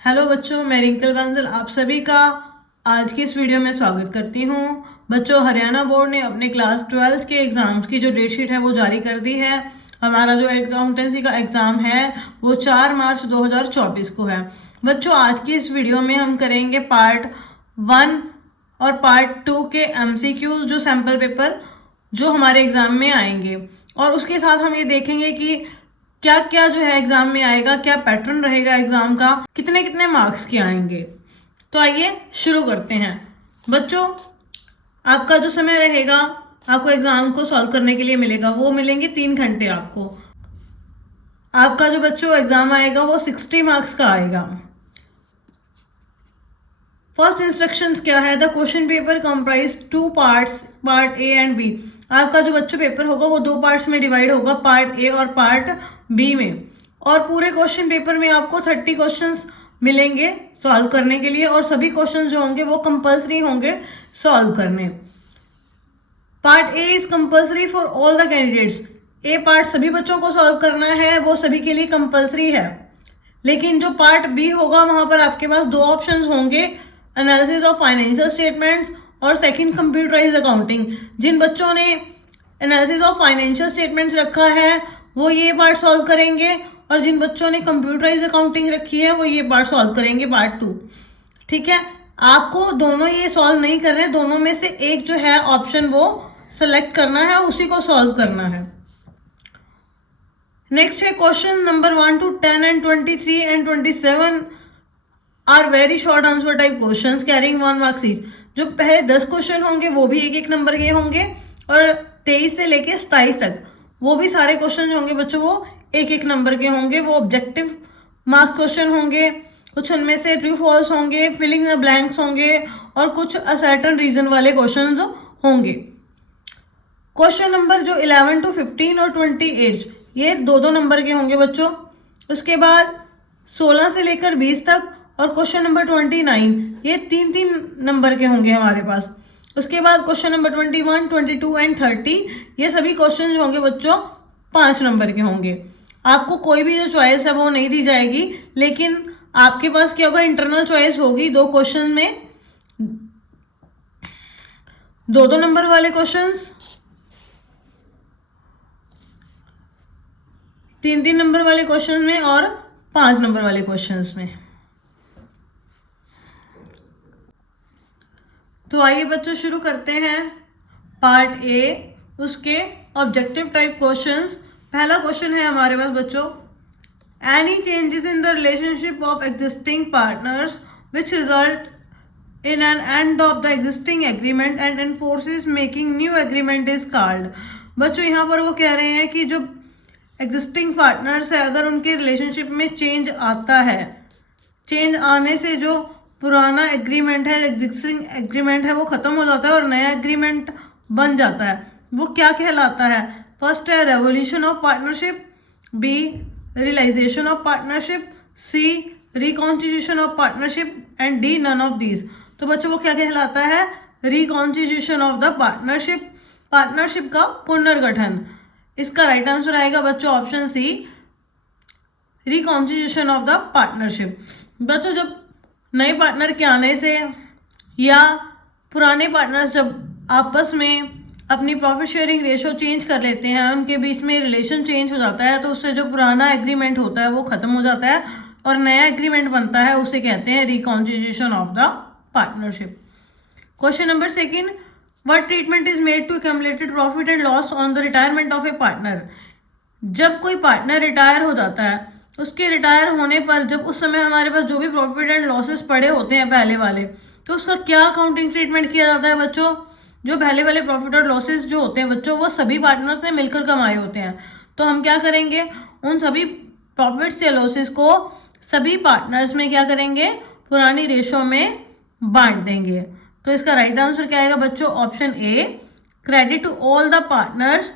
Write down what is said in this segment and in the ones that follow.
Hello बच्चों, मैं wrinkle Bansal आप सभी का आज की इस वीडियो में स्वागत करती हूँ। बच्चों, हरियाणा बोर्ड ने अपने क्लास 12 के एग्ज़ाम्स की जो डेटशीट है वो जारी कर दी है। हमारा जो अकाउंटेंसी का एग्ज़ाम है वो 4 मार्च 2024 को है। बच्चों, आज की इस वीडियो में हम करेंगे पार्ट 1 और पार्ट 2 के MCQs, जो सैम्पल पेपर जो हमारे एग्ज़ाम में आएंगे। और उसके साथ हम ये देखेंगे कि क्या क्या जो है एग्जाम में आएगा, क्या पैटर्न रहेगा एग्जाम का, कितने कितने मार्क्स के आएंगे। तो आइए शुरू करते हैं। बच्चों, आपका जो समय रहेगा, आपको एग्जाम को सॉल्व करने के लिए मिलेगा, वो मिलेंगे 3 घंटे आपको। आपका जो बच्चों एग्जाम आएगा वो 60 मार्क्स का आएगा। फर्स्ट इंस्ट्रक्शंस क्या है? The question paper comprise 2 parts, part A and B. आपका जो बच्चों पेपर होगा वो 2 पार्ट्स में डिवाइड होगा, पार्ट ए और पार्ट बी में। और पूरे क्वेश्चन पेपर में आपको 30 क्वेश्चंस मिलेंगे सॉल्व करने के लिए, और सभी क्वेश्चंस जो होंगे वो कंपल्सरी होंगे सॉल्व करने। Part A is compulsory for all the candidates. A part सभी बच्चों को सॉल्व करना है, वो सभी के लिए कंपल्सरी है। लेकिन जो पार्ट बी होगा वहां पर आपके पास 2 ऑप्शंस होंगे, एनालिसिस ऑफ फाइनेंशियल स्टेटमेंट्स और सेकंड कंप्यूटराइज अकाउंटिंग। जिन बच्चों ने एनालिसिस ऑफ फाइनेंशियल स्टेटमेंट्स रखा है वो ये पार्ट सॉल्व करेंगे, और जिन बच्चों ने कंप्यूटराइज अकाउंटिंग रखी है वो ये पार्ट सॉल्व करेंगे, पार्ट 2। ठीक है, आपको दोनों ये सॉल्व नहीं करने, दोनों में से एक जो है ऑप्शन वो सेलेक्ट करना है, उसी को सॉल्व करना है। नेक्स्ट है question number 1 to 10 and 23 and 27 are very short answer type questions carrying 1 marks each. जो पहले 10 क्वेश्चन होंगे वो भी 1-1 नंबर के होंगे, और 23 से लेके 27 तक वो भी सारे क्वेश्चन होंगे बच्चों वो 1-1 नंबर के होंगे। वो ऑब्जेक्टिव मार्क्स क्वेश्चन होंगे, कुछ उनमें से ट्रू फॉल्स होंगे, फिलिंग द ब्लैंक्स होंगे, और कुछ असर्टन रीजन वाले क्वेश्चन होंगे। क्वेश्चन नंबर जो 11 to 15 और 28 ये 2-2 नंबर के होंगे बच्चों। उसके बाद 16 से लेकर 20 तक, और क्वेश्चन नंबर 29 ये 3-3 नंबर के होंगे हमारे पास। उसके बाद क्वेश्चन नंबर 21, 22 एंड 30 ये सभी क्वेश्चन जो होंगे बच्चों 5 नंबर के होंगे। आपको कोई भी जो चॉइस है वो नहीं दी जाएगी, लेकिन आपके पास क्या होगा, इंटरनल चॉइस होगी। 2 क्वेश्चन में 2-2 नंबर वाले क्वेश्चंस, 3-3 नंबर वाले क्वेश्चन में, और 5 नंबर वाले क्वेश्चंस में। तो आइए बच्चों शुरू करते हैं पार्ट ए, उसके ऑब्जेक्टिव टाइप क्वेश्चंस। पहला क्वेश्चन है हमारे पास बच्चों, any changes in the relationship of existing partners which result in an end of the existing agreement and एनफोर्सेस making new agreement is called. बच्चों यहाँ पर वो कह रहे हैं कि जो एग्जिस्टिंग पार्टनर्स है, अगर उनके रिलेशनशिप में चेंज आता है, चेंज आने से जो पुराना एग्रीमेंट है, एग्जिस्टिंग एग्रीमेंट है, वो खत्म हो जाता है और नया एग्रीमेंट बन जाता है, वो क्या कहलाता है? फर्स्ट है revolution of partnership, B realisation of partnership, C reconstitution of partnership, and D none of these. तो बच्चों वो क्या कहलाता है? Reconstitution of the partnership, partnership का पुनर्गठन। इसका राइट आंसर आएगा बच्चों option C, reconstitution of the partnership. बच्चों, जब नए पार्टनर के आने से या पुराने पार्टनर्स जब आपस में अपनी प्रॉफिट शेयरिंग रेशो चेंज कर लेते हैं, उनके बीच में रिलेशन चेंज हो जाता है, तो उससे जो पुराना एग्रीमेंट होता है वो खत्म हो जाता है और नया एग्रीमेंट बनता है, उसे कहते हैं reconstitution of the partnership. Question number 2, what treatment is made to accumulated profit and loss on the retirement of a partner. जब कोई पार्टनर रिटायर हो जाता है, उसके रिटायर होने पर जब उस समय हमारे पास जो भी प्रॉफिट एंड लॉसेस पड़े होते हैं पहले वाले, तो उसका क्या अकाउंटिंग ट्रीटमेंट किया जाता है बच्चों? जो पहले वाले प्रॉफिट और लॉसेस जो होते हैं बच्चों, वो सभी पार्टनर्स ने मिलकर कमाए होते हैं। तो हम क्या करेंगे, उन सभी प्रॉफिट्स या लॉसेस को सभी पार्टनर्स में क्या करेंगे, पुरानी रेशो में बांट देंगे। तो इसका राइट आंसर क्या आएगा बच्चों? Option A, credit to all the partners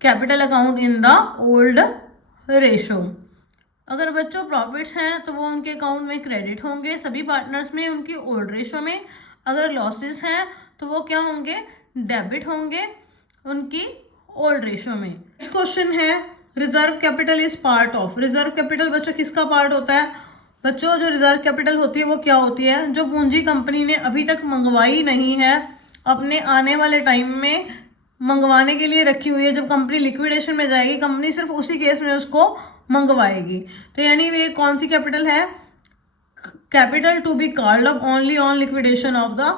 capital account in the old ratio. अगर बच्चों प्रॉफिट्स हैं तो वो उनके अकाउंट में क्रेडिट होंगे सभी पार्टनर्स में, उनकी ओल्ड रेशो में। अगर लॉसेस हैं तो वो क्या होंगे, डेबिट होंगे उनकी ओल्ड रेशो में। नेक्स्ट क्वेश्चन है, reserve capital is part of. Reserve capital बच्चों किसका पार्ट होता है? बच्चों जो रिजर्व कैपिटल होती है वो क्या होती है? जो पूंजी कंपनी ने अभी तक मंगवाई नहीं है, अपने आने वाले टाइम में मंगवाने के लिए रखी हुई है। जब कंपनी लिक्विडेशन में जाएगी, कंपनी सिर्फ उसी केस में उसको मंगवाएगी। तो यानी ये कौन सी कैपिटल है? Capital to be called up only on liquidation of the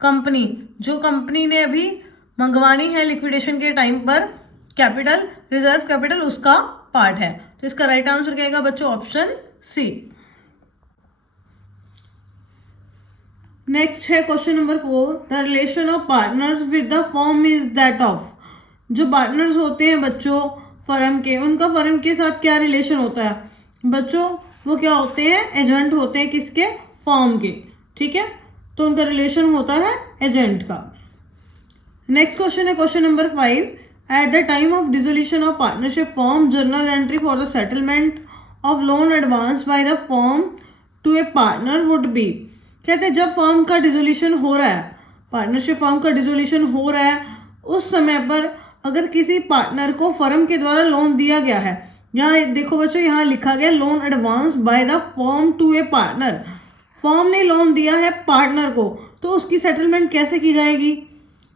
company. जो कंपनी ने अभी मंगवानी है लिक्विडेशन के टाइम पर, कैपिटल, रिजर्व कैपिटल उसका पार्ट है। तो इसका राइट आंसर क्या आएगा बच्चों? Option C. नेक्स्ट है question number 4, the relation of partners with the firm is that of. जो पार्टनर्स होते हैं बच्चों फर्म के, उनका फर्म के साथ क्या रिलेशन होता है बच्चों? वो क्या होते हैं? एजेंट होते हैं। किसके? फर्म के। ठीक है, तो उनका रिलेशन होता है एजेंट का। नेक्स्ट क्वेश्चन है question number 5, at the time of dissolution of partnership firm journal entry for the settlement of loan advance by the firm to a partner would be. कहते हैं जब फर्म का dissolution हो रहा है, partnership firm का dissolution हो रहा है, उस समय पर अगर किसी पार्टनर को फर्म के द्वारा लोन दिया गया है, यहाँ देखो बच्चों, यहाँ लिखा गया loan advance by the firm to a partner. Firm ने लोन दिया है पार्टनर को, तो उसकी सेटलमेंट कैसे की जाएगी?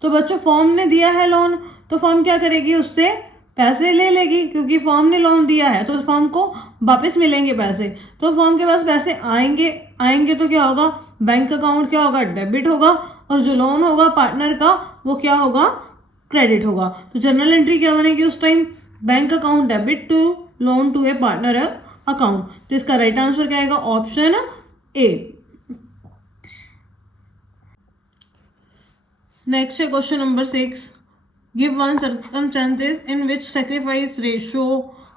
तो बच्चों फर्म ने दिया है लोन, तो फर्म क्या करेगी? उससे पैसे ले लेगी, क्योंकि फर्म ने लोन दिया है तो फर्म को वापस मिलेंगे पैसे। तो फर्म के पास पैसे आएंगे तो क्या होगा? बैंक अकाउंट क्या होगा? डेबिट होगा, और जो लोन होगा पार्टनर का वो क्या होगा? क्रेडिट होगा। तो जर्नल एंट्री क्या बनेगी उस time? Bank account debit to loan to a partner account. तो इसका राइट आंसर क्या आएगा? Option A. नेक्स्ट है question number 6, give one circumstances in which sacrifice ratio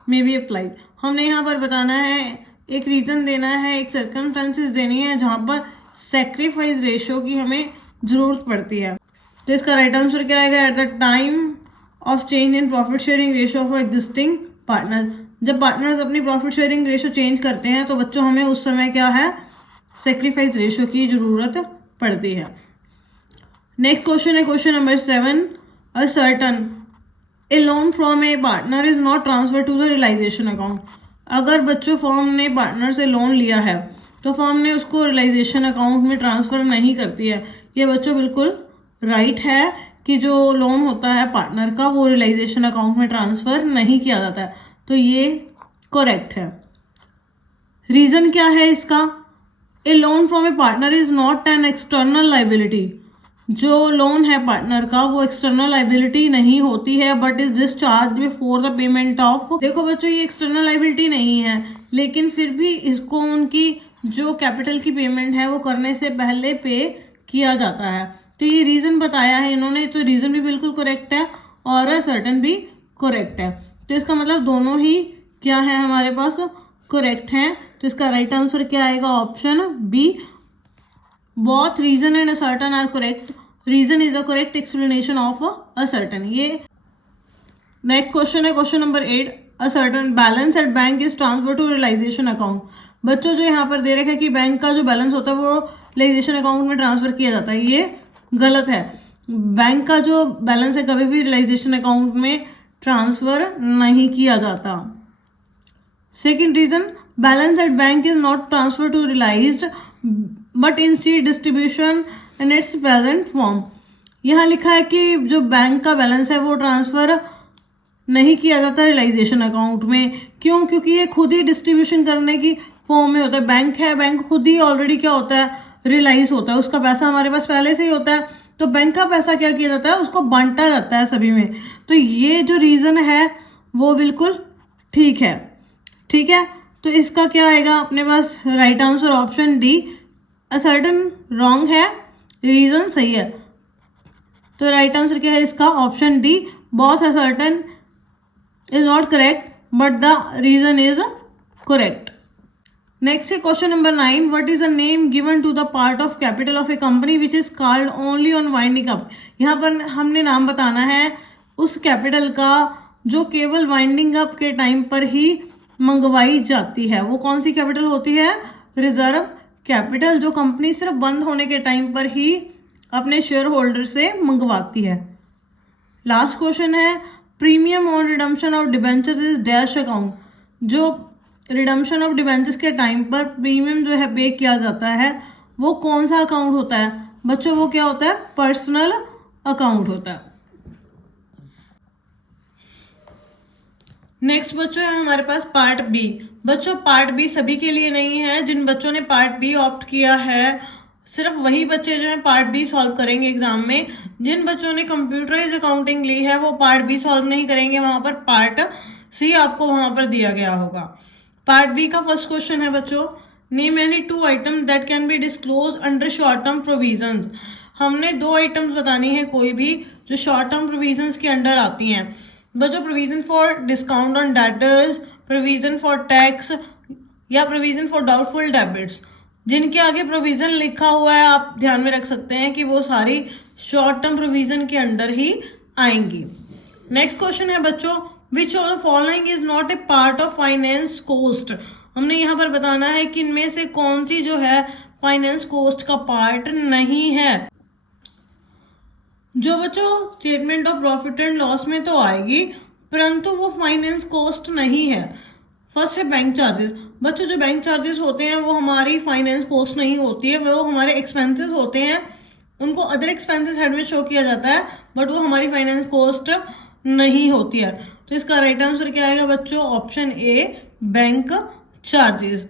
may be applied. हमने यहाँ पर बताना है, एक रीजन देना है, एक सर्कमस्टेंसेस देनी है जहाँ पर सैक्रिफाइस रेशियो की हमें जरूरत पड़ती है। तो इसका राइट आंसर क्या आएगा? Eight the time of change in profit sharing ratio of existing partner. जब पार्टनर्स अपनी प्रॉफिट शेयरिंग रेशियो चेंज करते हैं तो बच्चों हमें उस समय क्या है? सैक्रिफाइस रेशियो की जरूरत पड़ती है। नेक्स्ट क्वेश्चन है question number 7, assertion A loan from a partner is not transfer to the realisation account. अगर बच्चों फर्म ने पार्टनर से लोन लिया है तो फर्म ने उसको रियलाइजेशन अकाउंट में ट्रांसफ़र नहीं करती है। ये बच्चों बिल्कुल राइट है कि जो लोन होता है पार्टनर का वो रियलाइजेशन अकाउंट में ट्रांसफ़र नहीं किया जाता है। तो ये करेक्ट है। रीज़न क्या है इसका? A loan from a partner is not an external liability. जो लोन है पार्टनर का वो एक्सटर्नल लाइबिलिटी नहीं होती है, but is discharge before the payment of. देखो बच्चों ये एक्सटर्नल लाइबिलिटी नहीं है, लेकिन फिर भी इसको उनकी जो कैपिटल की पेमेंट है वो करने से पहले पे किया जाता है। तो ये रीज़न बताया है इन्होंने, तो रीज़न भी बिल्कुल करेक्ट है और सर्टन भी करेक्ट है। तो इसका मतलब दोनों ही क्या है हमारे पास? करेक्ट हैं। तो इसका राइट आंसर क्या आएगा? Option B. Both reason and assertion are correct. Reason is the correct explanation of assertion. ये नेक्स्ट क्वेश्चन है question number 8, assertion balance at bank is transfer to realisation account. बच्चों जो यहाँ पर दे रखा है कि बैंक का जो बैलेंस होता है वो रियलाइजेशन अकाउंट में ट्रांसफर किया जाता है, ये गलत है। बैंक का जो बैलेंस है कभी भी रियलाइजेशन अकाउंट में ट्रांसफर नहीं किया जाता। Second reason, balance at bank is not transfer to realised but instead distribution in its present form. यहाँ लिखा है कि जो बैंक का बैलेंस है वो ट्रांसफर नहीं किया जाता रियलाइजेशन अकाउंट में। क्यों? क्योंकि ये खुद ही डिस्ट्रीब्यूशन करने की फॉर्म में होता है। बैंक है, बैंक खुद ही ऑलरेडी क्या होता है? रियलाइज होता है, उसका पैसा हमारे पास पहले से ही होता है। तो बैंक का पैसा क्या किया जाता है? उसको बांटा जाता है सभी में। तो ये जो रीज़न है वो बिल्कुल ठीक है। ठीक है, तो इसका क्या आएगा अपने पास? Right answer option D. Assertion wrong है, रीज़न सही है। तो राइट आंसर क्या है इसका? Option D. Both assertion is not correct but the reason is correct. Next है question number 9, what is the name given to the part of capital of a company which is called only on winding up. यहाँ पर हमने नाम बताना है उस capital का जो केवल वाइंडिंग अप के टाइम पर ही मंगवाई जाती है। वो कौन सी कैपिटल होती है? रिजर्व कैपिटल, जो कंपनी सिर्फ बंद होने के टाइम पर ही अपने शेयर होल्डर से मंगवाती है। लास्ट क्वेश्चन है, premium on redemption of debentures is dash account. जो रिडम्पशन ऑफ डिबेंचर्स के टाइम पर प्रीमियम जो है पे किया जाता है वो कौन सा अकाउंट होता है बच्चों? वो क्या होता है? पर्सनल अकाउंट होता है। नेक्स्ट बच्चों है हमारे पास पार्ट बी। बच्चों पार्ट बी सभी के लिए नहीं है। जिन बच्चों ने पार्ट बी ऑप्ट किया है सिर्फ वही बच्चे जो है पार्ट बी सॉल्व करेंगे एग्जाम में। जिन बच्चों ने कंप्यूटराइज अकाउंटिंग ली है वो पार्ट बी सॉल्व नहीं करेंगे, वहां पर पार्ट सी आपको वहां पर दिया गया होगा। पार्ट बी का फर्स्ट क्वेश्चन है बच्चों, name any 2 items that can be disclose under short term provisions. हमने 2 आइटम्स बतानी है कोई भी जो शॉर्ट टर्म प्रोविजंस के अंडर आती हैं बच्चों। Provision for discount on debtors, provision for tax या प्रोविजन फॉर डाउटफुल डेबिट्स। जिनके आगे प्रोविजन लिखा हुआ है आप ध्यान में रख सकते हैं कि वो सारी शॉर्ट टर्म प्रोविजन के अंडर ही आएंगी। नेक्स्ट क्वेश्चन है बच्चों, which of the following is not a part of finance cost. हमने यहाँ पर बताना है कि इनमें से कौन सी जो है फाइनेंस कॉस्ट का पार्ट नहीं है। जो बच्चों statement of profit and loss में तो आएगी परंतु वो फाइनेंस कॉस्ट नहीं है। फर्स्ट है बैंक चार्जेस। बच्चों जो बैंक चार्जेस होते हैं वो हमारी फाइनेंस कॉस्ट नहीं होती है, वो हमारे एक्सपेंसेस होते हैं। उनको अदर एक्सपेंसेस हेड में शो किया जाता है बट वो हमारी फाइनेंस कॉस्ट नहीं होती है। तो इसका राइट आंसर क्या आएगा बच्चों? Option A, bank charges.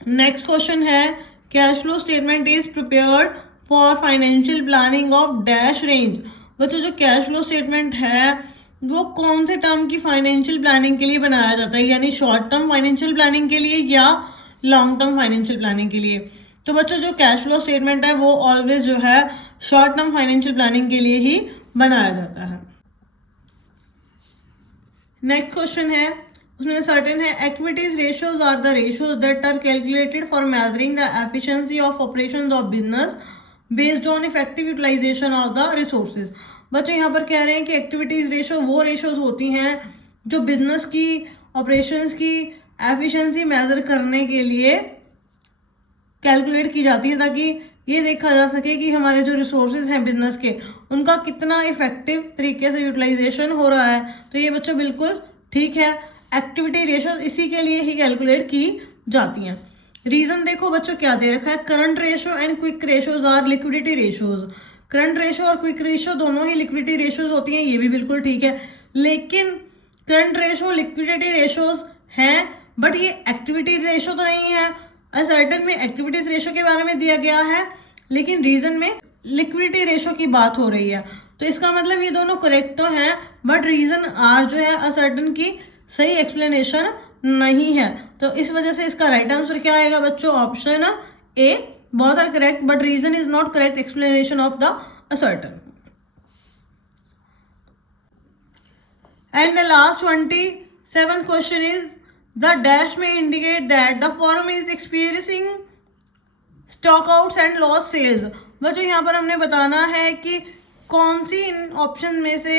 Next question है, cash flow statement is prepared for financial planning of dash range. बच्चों जो कैश फ्लो स्टेटमेंट है वो कौन से टर्म की फाइनेंशियल प्लानिंग के लिए बनाया जाता है, यानी शॉर्ट टर्म फाइनेंशियल प्लानिंग के लिए या लॉन्ग टर्म फाइनेंशियल प्लानिंग के लिए? तो बच्चों जो कैश फ्लो स्टेटमेंट है वो ऑलवेज जो है शॉर्ट टर्म फाइनेंशियल प्लानिंग के लिए ही बनाया जाता है। नेक्स्ट क्वेश्चन है उसमें सर्टेन है, activities ratios are the ratios that are calculated for measuring the efficiency of operations of business based on effective utilisation of the resources. बच्चों यहाँ पर कह रहे हैं कि एक्टिविटीज रेशियो वो रेशियोज होती हैं जो बिजनेस की ऑपरेशंस की एफिशिएंसी मेजर करने के लिए कैलकुलेट की जाती है ताकि ये देखा जा सके कि हमारे जो रिसोर्सेज हैं बिजनेस के उनका कितना इफेक्टिव तरीके से यूटिलाइजेशन हो रहा है। तो ये बच्चों बिल्कुल ठीक है, एक्टिविटी रेशियोज इसी के लिए ही कैलकुलेट की जाती हैं। रीजन देखो बच्चों क्या दे रखा है, current ratio and quick ratios are liquidity ratios. Current ratio और क्विक रेशियो दोनों ही लिक्विडिटी रेशियोज होती हैं, ये भी बिल्कुल ठीक है। लेकिन करंट रेशियो लिक्विडिटी रेशियोज हैं बट ये एक्टिविटी रेशियो तो नहीं है। असर्टन में एक्टिविटीज रेशियो के बारे में दिया गया है लेकिन रीजन में लिक्विडिटी रेशियो की बात हो रही है। तो इसका मतलब ये दोनों करेक्ट तो हैं बट रीजन आर जो है असर्टन की सही एक्सप्लेनेशन नहीं है। तो इस वजह से इसका राइट आंसर क्या आएगा बच्चों? Option A, both are correct but reason is not correct explanation of the assertion. And the last 27th question is, the dash may indicate that the firm is experiencing stock outs and loss sales। बच्चों यहाँ पर हमने बताना है कि कौन सी इन option में से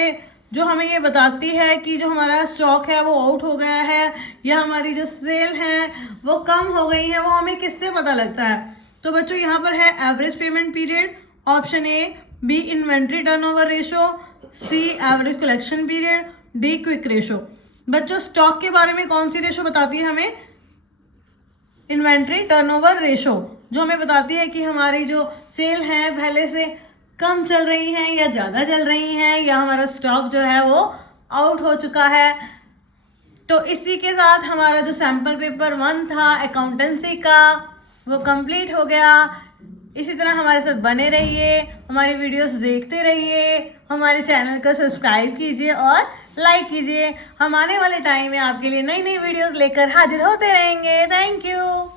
जो हमें ये बताती है कि जो हमारा स्टॉक है वो आउट हो गया है या हमारी जो सेल है वो कम हो गई है, वो हमें किससे पता लगता है? तो बच्चों यहाँ पर है average payment period, option A, B inventory turnover ratio, C average collection period, D quick ratio. बच्चों स्टॉक के बारे में कौन सी रेशो बताती है हमें? इन्वेंट्री टर्नओवर रेशो, जो हमें बताती है कि हमारी जो सेल है पहले से कम चल रही हैं या ज़्यादा चल रही हैं या हमारा स्टॉक जो है वो आउट हो चुका है। तो इसी के साथ हमारा जो सैम्पल पेपर 1 था अकाउंटेंसी का वो कंप्लीट हो गया। इसी तरह हमारे साथ बने रहिए, हमारी वीडियोस देखते रहिए, हमारे चैनल को सब्सक्राइब कीजिए और लाइक कीजिए। हम आने वाले टाइम में आपके लिए नई नई वीडियोस लेकर हाजिर होते रहेंगे। Thank you.